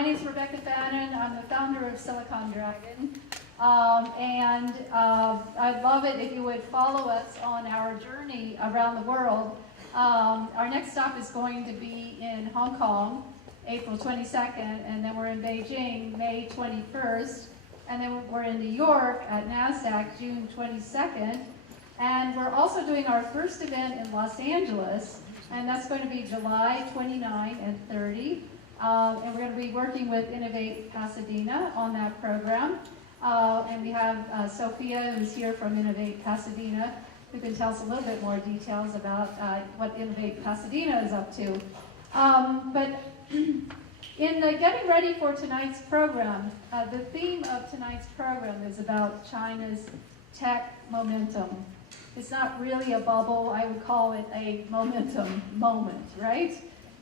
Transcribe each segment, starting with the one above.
My name is Fannin. I'm the founder of Silicon Dragon. I'd love it if you would follow us on our journey around the world. Our next stop is going to be in Hong Kong, April 22nd, and then we're in Beijing, May 21st, and then we're in New York at NASDAQ, June 22nd, and we're also doing our first event in Los Angeles, and that's going to be July 29 and 30. And we're going to be working with Innovate Pasadena on that program. And we have Sophia, who's here from Innovate Pasadena, who can tell us a little bit more details about what Innovate Pasadena is up to. But in getting ready for tonight's program, the theme of tonight's program is about China's tech momentum. It's not really a bubble. I would call it a momentum moment, right?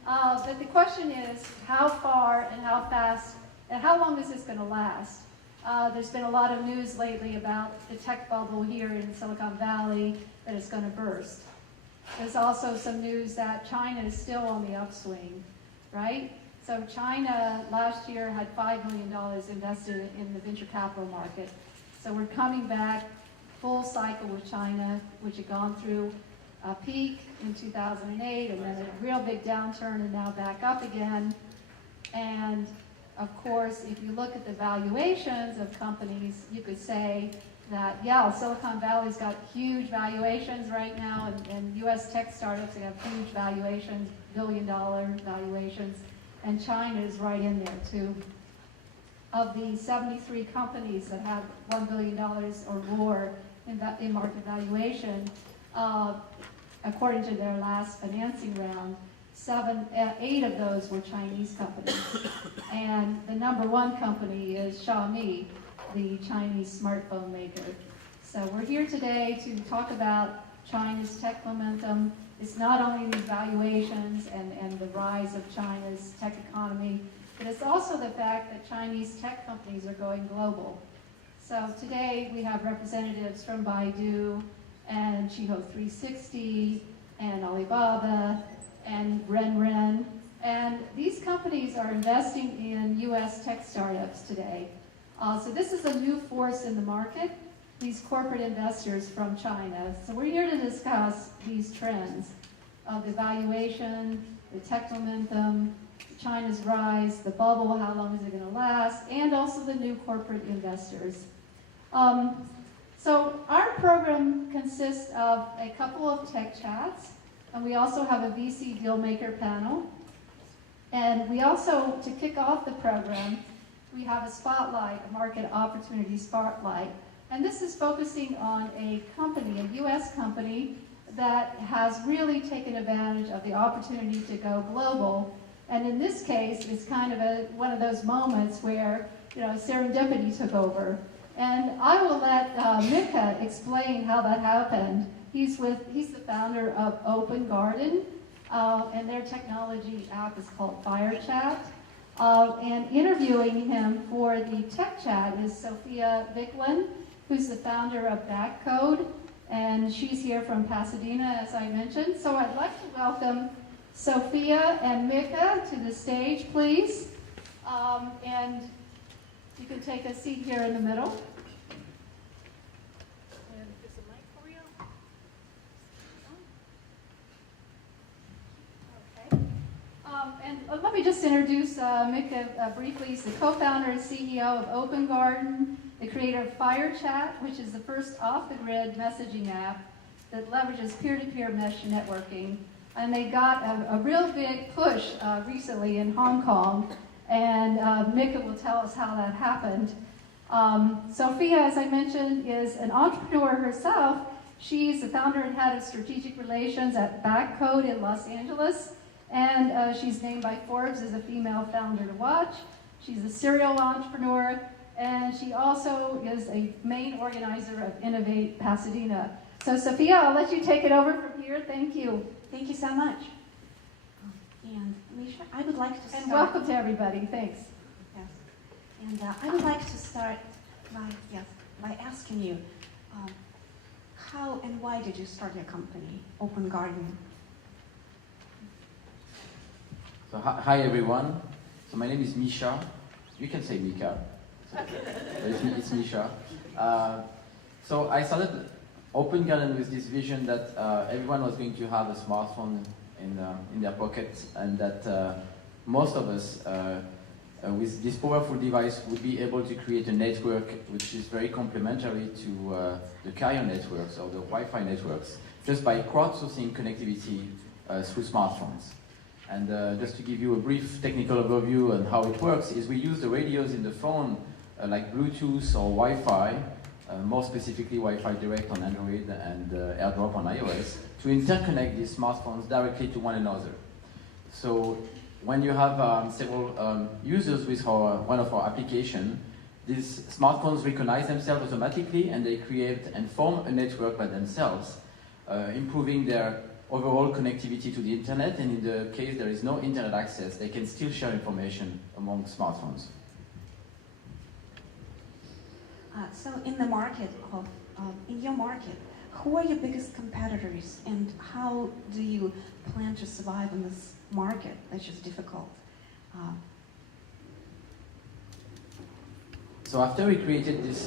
But the question is, how far and how fast and how long is this going to last? There's been a lot of news lately about the tech bubble here in Silicon Valley that it's going to burst. There's also some news that China is still on the upswing, right? So China last year had $5 million invested in the venture capital market. So we're coming back full cycle with China, which had gone through a peak in 2008 and then a real big downturn and now back up again. And of course, if you look at the valuations of companies, you could say that, yeah, Silicon Valley's got huge valuations right now, and US tech startups have huge valuations, billion-dollar valuations, and China is right in there too. Of the 73 companies that have $1 billion or more in market valuation, according to their last financing round, 8 of those were Chinese companies. And the number one company is Xiaomi, the Chinese smartphone maker. So we're here today to talk about China's tech momentum. It's not only these valuations and the rise of China's tech economy, but it's also the fact that Chinese tech companies are going global. So today we have representatives from Baidu and Chiho 360 and Alibaba and Ren. And these companies are investing in US tech startups today. So this is a new force in the market, these corporate investors from China. So we're here to discuss these trends of the valuation, the tech momentum, China's rise, the bubble, how long is it going to last, and also the new corporate investors. So our program consists of a couple of tech chats, and we also have a VC Dealmaker panel. And we also, to kick off the program, we have a spotlight, a market opportunity spotlight. And this is focusing on a company, a US company, that has really taken advantage of the opportunity to go global. And in this case, it's kind of one of those moments where, serendipity took over. And I will let Micha explain how that happened. He's the founder of OpenGarden, and their technology app is called FireChat. And interviewing him for the tech chat is Sophia Viklund, who's the founder of Backcode, and she's here from Pasadena, as I mentioned. So I'd like to welcome Sophia and Micha to the stage, please. And you can take a seat here in the middle. And is the mic for you? Okay. And let me just introduce Micha briefly. He's the co-founder and CEO of OpenGarden, the creator of FireChat, which is the first off-the-grid messaging app that leverages peer-to-peer mesh networking. And they got a real big push recently in Hong Kong, and Micha will tell us how that happened. Sophia, as I mentioned, is an entrepreneur herself. She's the founder and head of strategic relations at Backcode in Los Angeles, and she's named by Forbes as a female founder to watch. She's a serial entrepreneur, and she also is a main organizer of Innovate Pasadena. So Sophia, I'll let you take it over from here. Thank you. Thank you so much. And Micha, I would like to start. And welcome to everybody. Thanks. Yes. And I would like to start by asking you, how and why did you start your company, OpenGarden? So hi everyone. So my name is Micha. You can say Micha. It's Micha. So I started OpenGarden with this vision that everyone was going to have a smartphone in their pocket, and that most of us with this powerful device would be able to create a network which is very complementary to the carrier networks or the Wi-Fi networks, just by crowdsourcing connectivity through smartphones. And just to give you a brief technical overview on how it works, is we use the radios in the phone like Bluetooth or Wi-Fi, more specifically Wi-Fi Direct on Android and AirDrop on iOS, to interconnect these smartphones directly to one another. So when you have several users with one of our applications, these smartphones recognize themselves automatically and they create and form a network by themselves, improving their overall connectivity to the internet, and in the case there is no internet access, they can still share information among smartphones. So in the market in your market, who are your biggest competitors, and how do you plan to survive in this market, which is difficult? So after we created this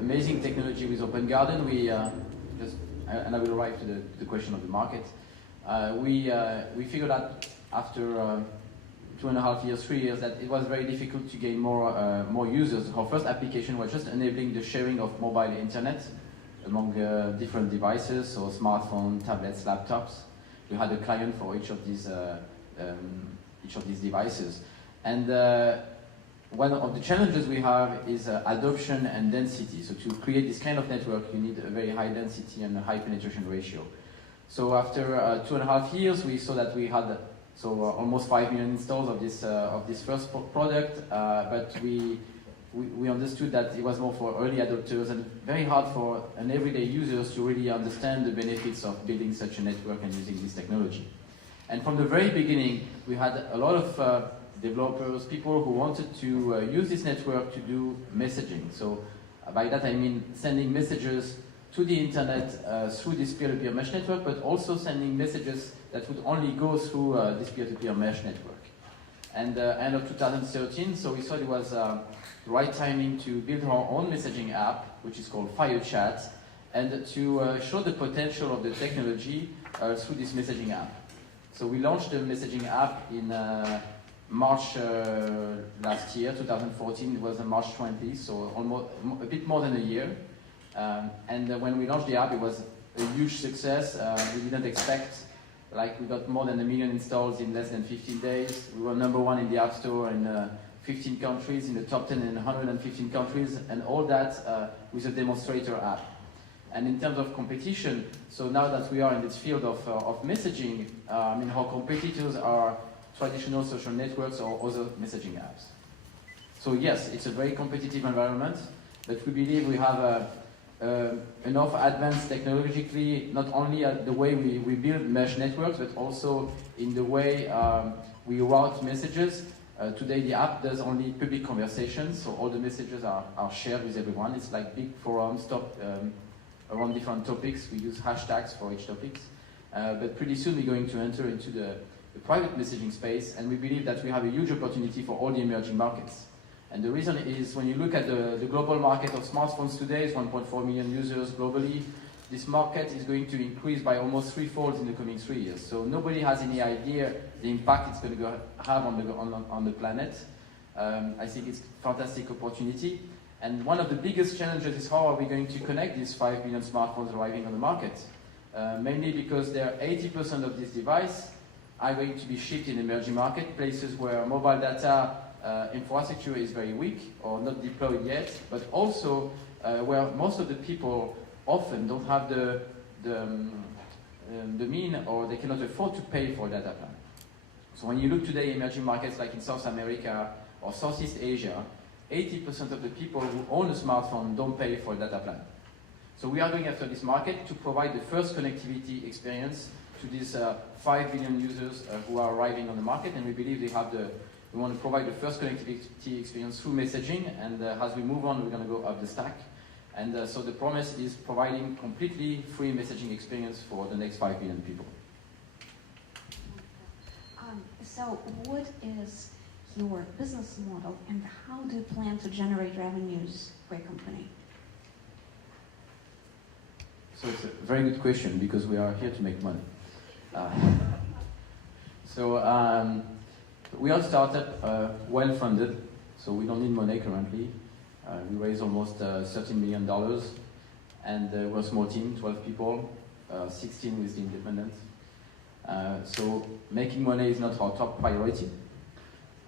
amazing technology with OpenGarden, we and I will arrive to the question of the market. We figured out after 2.5 years, 3 years, that it was very difficult to gain more users. Our first application was just enabling the sharing of mobile internet among different devices, so smartphone, tablets, laptops. We had a client for each of these devices. And one of the challenges we have is adoption and density. So to create this kind of network, you need a very high density and a high penetration ratio. So after 2.5 years, we saw that we had almost 5 million installs of this first product, but we understood that it was more for early adopters and very hard for an everyday users to really understand the benefits of building such a network and using this technology. And from the very beginning, we had a lot of developers, people who wanted to use this network to do messaging. So by that I mean sending messages to the internet through this peer-to-peer mesh network, but also sending messages that would only go through this peer-to-peer mesh network. And end of 2013, so we thought it was the right timing to build our own messaging app, which is called FireChat, and to show the potential of the technology through this messaging app. So we launched the messaging app in March last year, 2014. It was on March 20, so almost a bit more than a year. And when we launched the app, it was a huge success. We didn't expect, we got more than 1 million installs in less than 15 days. We were #1 in the App Store in 15 countries, in the top 10 in 115 countries, and all that with a demonstrator app. And in terms of competition, so now that we are in this field of messaging, our competitors are traditional social networks or other messaging apps. So yes, it's a very competitive environment, but we believe we have enough advanced technologically, not only at the way we build mesh networks, but also in the way we route messages. Today the app does only public conversations, so all the messages are shared with everyone. It's like big forums around different topics. We use hashtags for each topic. But pretty soon we're going to enter into the private messaging space, and we believe that we have a huge opportunity for all the emerging markets. And the reason is, when you look at the global market of smartphones today, it's 1.4 million users globally. This market is going to increase by almost 3-fold in the coming 3 years. So nobody has any idea the impact it's going to have on the planet. I think it's a fantastic opportunity. And one of the biggest challenges is how are we going to connect these 5 million smartphones arriving on the market? Mainly because 80% of this device are going to be shipped in emerging market, places where mobile data infrastructure is very weak or not deployed yet, but also where most of the people often don't have the mean, or they cannot afford to pay for a data plan. So when you look today in emerging markets like in South America or Southeast Asia, 80% of the people who own a smartphone don't pay for a data plan. So we are going after this market to provide the first connectivity experience to these 5 billion users who are arriving on the market, and we believe we want to provide the first connectivity experience through messaging, and as we move on, we're going to go up the stack. And so the promise is providing completely free messaging experience for the next 5 billion people. So what is your business model, and how do you plan to generate revenues for your company? So it's a very good question because we are here to make money. We are a startup, well-funded, so we don't need money currently. We raised almost $13 million, and we're a small team, 12 people, 16 with the independents. So making money is not our top priority.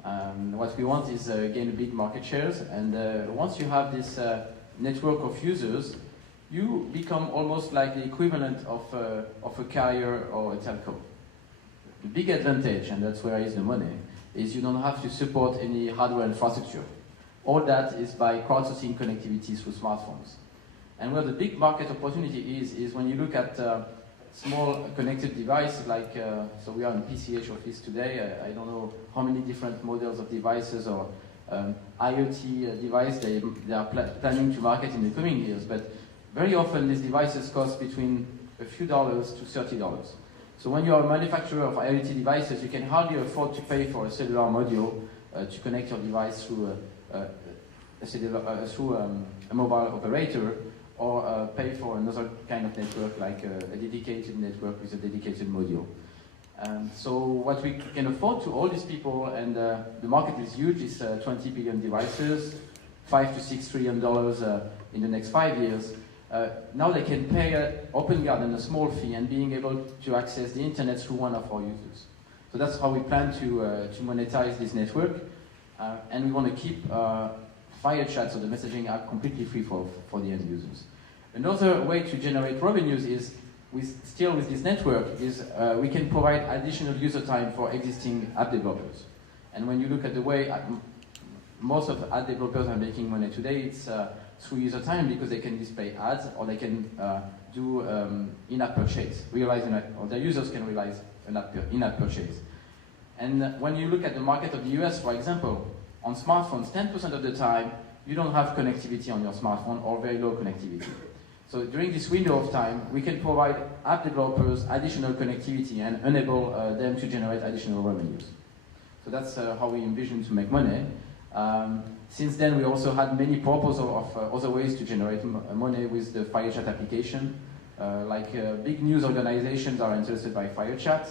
What we want is gain big market shares, and once you have this network of users, you become almost like the equivalent of a carrier or a telco. The big advantage, and that's where is the money, is you don't have to support any hardware infrastructure. All that is by crowdsourcing connectivity through smartphones. And where the big market opportunity is when you look at small connected devices like, so we are in PCH office today, I don't know how many different models of devices or IoT device they are planning to market in the coming years, but very often these devices cost between a few dollars to $30. So when you are a manufacturer of IoT devices, you can hardly afford to pay for a cellular module to connect your device through a mobile operator, or pay for another kind of network like a dedicated network with a dedicated module. So what we can afford to all these people, and the market is huge, is 20 billion devices, $5 to $6 trillion in the next 5 years. Now they can pay OpenGarden a small fee and being able to access the internet through one of our users. So that's how we plan to monetize this network. And we want to keep FireChat, so the messaging app, completely free for the end users. Another way to generate revenues is, still with this network, is we can provide additional user time for existing app developers. And when you look at the way most of the ad developers are making money today, it's through user time, because they can display ads, or they can do in-app purchase, or their users can realize an in-app purchase. And when you look at the market of the US, for example, on smartphones, 10% of the time, you don't have connectivity on your smartphone, or very low connectivity. So during this window of time, we can provide app developers additional connectivity and enable them to generate additional revenues. So that's how we envision to make money. Since then, we also had many proposals of other ways to generate money with the FireChat application. Big news organizations are interested by FireChat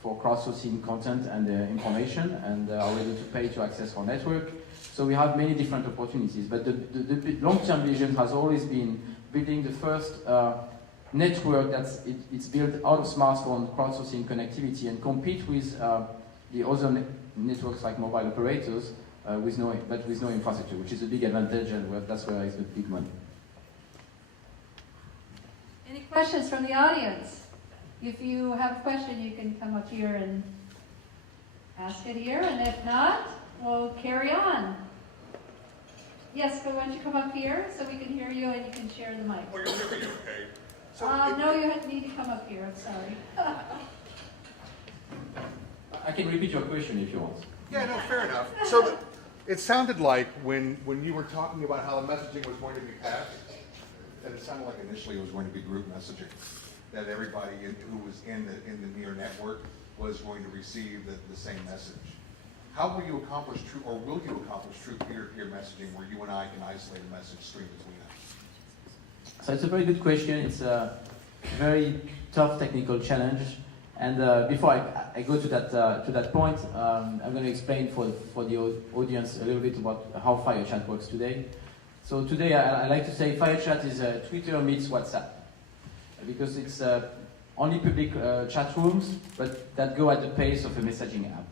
for crowdsourcing content and information, and are ready to pay to access our network. So we have many different opportunities, but the long-term vision has always been building the first network it's built out of smartphone crowdsourcing connectivity, and compete with the other networks like mobile operators, with no infrastructure, which is a big advantage, and that's where is the big money. Any questions from the audience? If you have a question, you can come up here and ask it here, and if not, we'll carry on. Yes, but why don't you come up here so we can hear you and you can share the mic. Oh, you're hearing it, okay. So no, you need to come up here, I'm sorry. I can repeat your question if you want. Yeah, no, fair enough. So it sounded like when you were talking about how the messaging was going to be passed, that it sounded like initially it was going to be group messaging, that everybody who was in the near network was going to receive the same message. How will you accomplish true, or will you accomplish true peer-to-peer messaging where you and I can isolate a message stream between us? So it's a very good question. It's a very tough technical challenge. And before I go to that point, I'm going to explain for the audience a little bit about how FireChat works today. So today I like to say FireChat is Twitter meets WhatsApp, because it's only public chat rooms, but that go at the pace of a messaging app.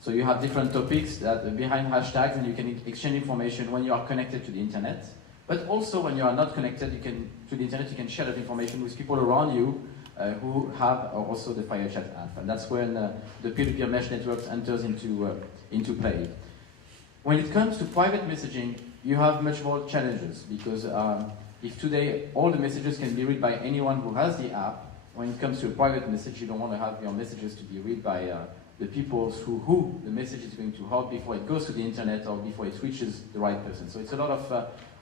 So you have different topics that behind hashtags, and you can exchange information when you are connected to the internet. But also when you are not connected to the internet, you can share that information with people around you who have also the FireChat app. And that's when the peer-to-peer mesh networks enters into play. When it comes to private messaging, you have much more challenges, because if today all the messages can be read by anyone who has the app, when it comes to a private message, you don't want to have your messages to be read by the people through who the message is going to help before it goes to the internet or before it reaches the right person. So it's a lot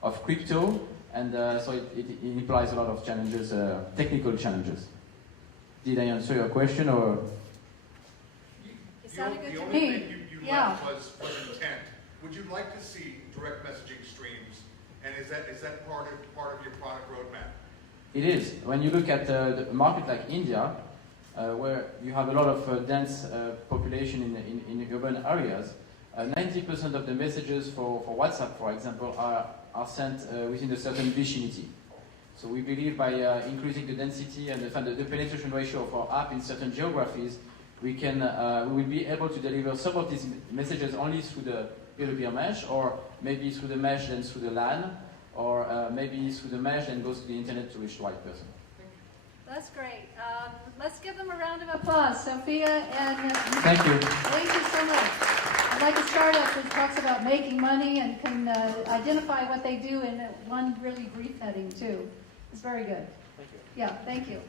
of crypto, and so it implies a lot of challenges, technical challenges. Did I answer your question, or? It sounded good The to only me. thing you you Yeah. left was intent. Would you like to see direct messaging streams? And is that part of your product roadmap? It is. When you look at a market like India, where you have a lot of dense population in urban areas, 90% of the messages for WhatsApp, for example, are sent within a certain vicinity. So we believe by increasing the density and the penetration ratio of our app in certain geographies, we will be able to deliver some of these messages only through the peer-to-peer mesh, or maybe through the mesh then through the LAN, or maybe through the mesh and goes to the internet to reach the right person. That's great. Let's give them a round of applause, Sophia and Thank you. Thank you so much. I like a startup that talks about making money and can identify what they do in one really brief heading too. It's very good. Thank you. Yeah, thank you.